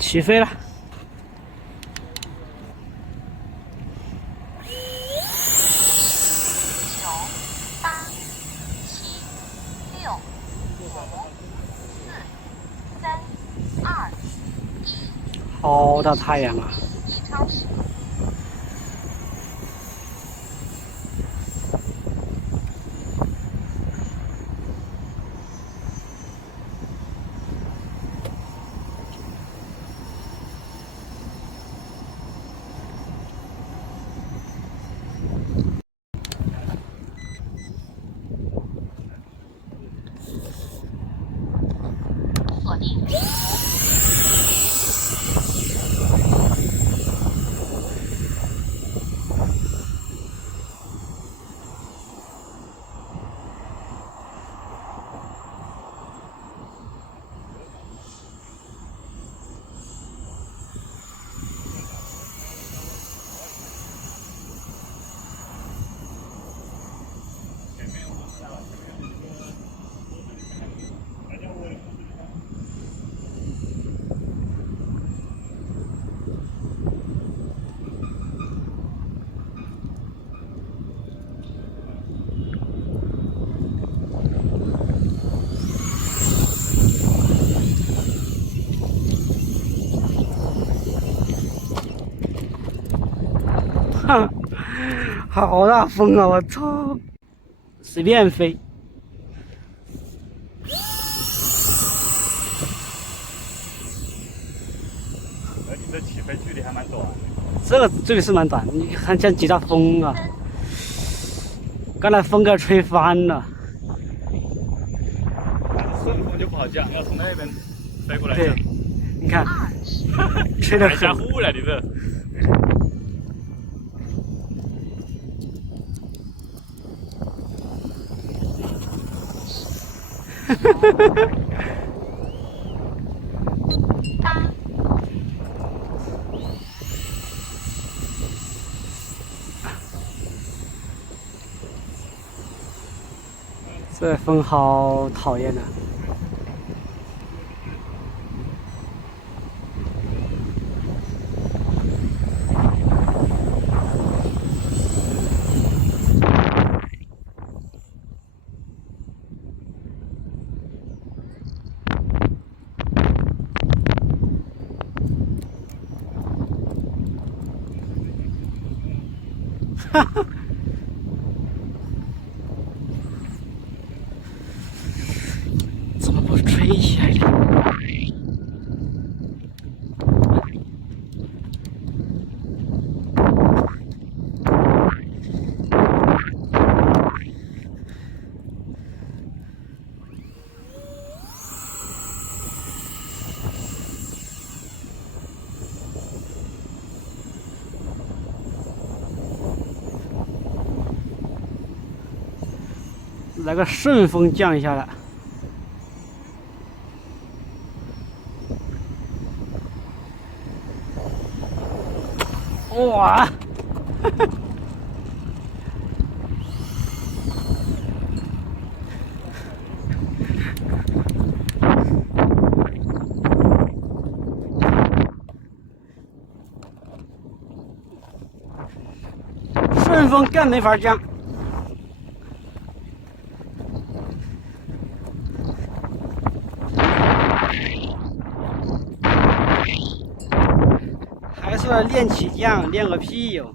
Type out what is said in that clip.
起飞了。好大太阳啊！锁定。好大风啊！我操，随便飞。你这起飞距离还蛮短的。这个距离是蛮短，你看像几大风啊！刚才风给吹翻了。顺风就不好降，要从那边飞过来降。对，你看，吹得很。吓唬了你这。这风好讨厌啊！哈哈。怎么不吹起来的？来个顺风降下来。哇！顺风更没法降。还是练起降，练个屁哟！